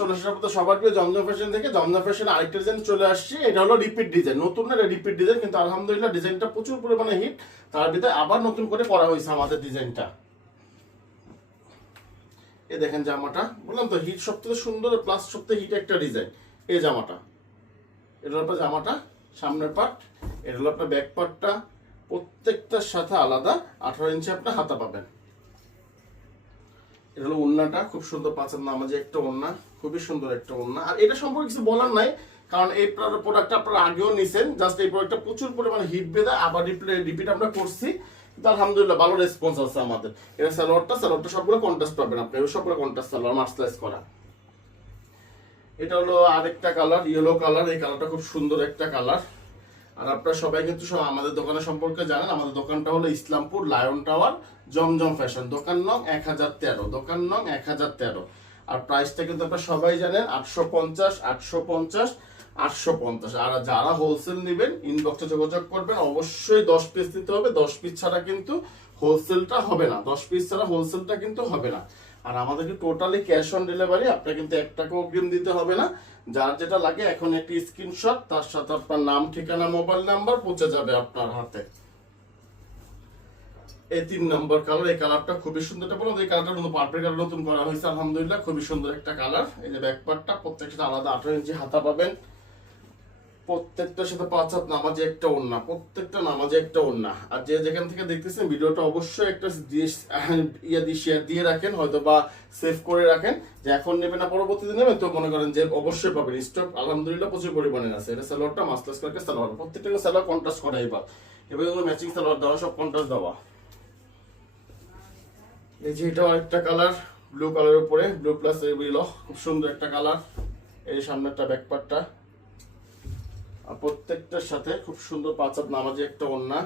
চলে আসার পর সবার প্রিয় জমজম ফ্যাশন থেকে। জমজম ফ্যাশনে আরেকটা ডিজাইন চলে আসছে, এটা হলো রিপিট ডিজাইন, নতুন না, রিপিট ডিজাইন, কিন্তু আলহামদুলিল্লাহ ডিজাইনটা প্রচুর পরিমাণে হিট। তার ভিতরে আবার নতুন করে করা হয়েছে আমাদের ডিজাইনটা। এই দেখেন জামাটা, বললাম তো হিট সবথেকে সুন্দর প্লাস সবথেকে হিট একটা ডিজাইন। এই জামাটা, এটা হলো জামাটা সামনের পার্ট, এটা হলো আপনার ব্যাক পার্টটা, প্রত্যেকটার সাথে আলাদা 18 ইঞ্চি আপনার হাতা পাবেন। এটা হলো ওড়নাটা, খুব সুন্দর পাঁচের নামাজে একটা ওড়না, খুবই সুন্দর একটা ওড়না। আর এটা সম্পর্কে কিছু বলার নাই, কারণ এই প্রোডাক্টটা আপনারা আগেও নিছেন, জাস্ট এই প্রোডাক্টটা প্রচুর পরিমাণে হিট বেঁধে আবার রিপিট আমরা করছি, কিন্তু আলহামদুলিল্লাহ ভালো রেসপন্স আছে আমাদের। এটা সালোয়ারটা সবগুলো কন্ট্রাস্ট পাবেন আপনি, সবগুলো কন্ট্রাস্ট সালোয়ার মার্সলাইজ করা। এটা হলো আরেকটা কালার, ইয়েলো কালার, এই কালারটা খুব সুন্দর একটা কালার। আর আপনারা সবাই কিন্তু সব আমাদের দোকানের সম্পর্কে জানেন, আমাদের দোকানটা হলো ইসলামপুর লায়ন টাওয়ার, জমজম ফ্যাশন, দোকান নং 1013, দোকান নং 1013। আর প্রাইসটা কিন্তু আপনারা সবাই জানেন 850, 850, 850। আর যারা হোলসেল নেবেন ইনবক্সে যোগাযোগ করবেন, অবশ্যই 10 পিস নিতে হবে, 10 পিস ছাড়া কিন্তু হোলসেলটা হবে না, 10 পিস ছাড়া হোলসেলটা কিন্তু হবে না। আর আমাদেরকে টোটালি ক্যাশ অন ডেলিভারি, আপনার কিন্তু 1 টাকা অগ্রিম দিতে হবে না। যার যেটা লাগে এখন একটি স্ক্রিনশট, তার সাথে আপনার নাম, ঠিকানা, মোবাইল নাম্বার পৌঁছে যাবে আপনার হাতে। এই 3 নম্বর কালার, এই কালারটা খুবই সুন্দর, এটা বলুন এই কালারটা নতুন পার্পল কালার নতুন করা হয়েছে আলহামদুলিল্লাহ, খুবই সুন্দর একটা কালার। এই যে ব্যাক পার্টটা প্রত্যেকটা আলাদা 18 ইঞ্চি হাতা পাবেন, প্রত্যেকটার সাথে 5 হাত নামাজে একটা ওড়না, প্রত্যেকটা নামাজে একটা ওড়না। আর যে যেখান থেকে দেখতেছেন ভিডিওটা অবশ্যই একটা শেয়ার দিয়ে রাখেন, হয়তো বা সেভ করে রাখেন, যে এখন নেবেন না পরবর্তীতে নেবেন, তো মনে করেন যে অবশ্যই পাবেন। স্টক আলহামদুলিল্লাহ প্রচুর পরিমাণে আছে। এটা সালোয়ারটা মাস্টার্স করে সালোয়ার, প্রত্যেকটা সালোয়ার কন্ট্রাস্ট করা, এবার ম্যাচিং সালোয়ার দেওয়া, সব কন্ট্রাস্ট দেওয়া। এই যে এটা আরেকটা কালার, ব্লু কালারের উপরে ব্লু প্লাস ইয়েলো, খুব সুন্দর একটা কালার। এই সামনেরটা ব্যাক পার্টটা, আর প্রত্যেকটার সাথে খুব সুন্দর 5 হাত নামাজে একটা ওড়না।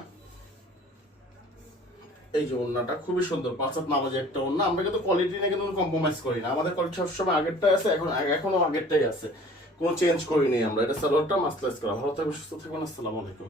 এই যে ওড়নাটা খুবই সুন্দর, 5 হাত নামাজে একটা ওড়না। আমরা কিন্তু কোয়ালিটি নিয়ে কিন্তু কম্প্রোমাইজ করি না, আমাদের কোয়ালিটি সবসময় আগেরটাই আছে, এখনো আগেরটাই আছে, কোনো চেঞ্জ করিনি আমরা। এটা সালোয়ারটা মাসলাইজ করা। ভালো থাকবেন, সুস্থ থাকবেন, আসসালামু আলাইকুম।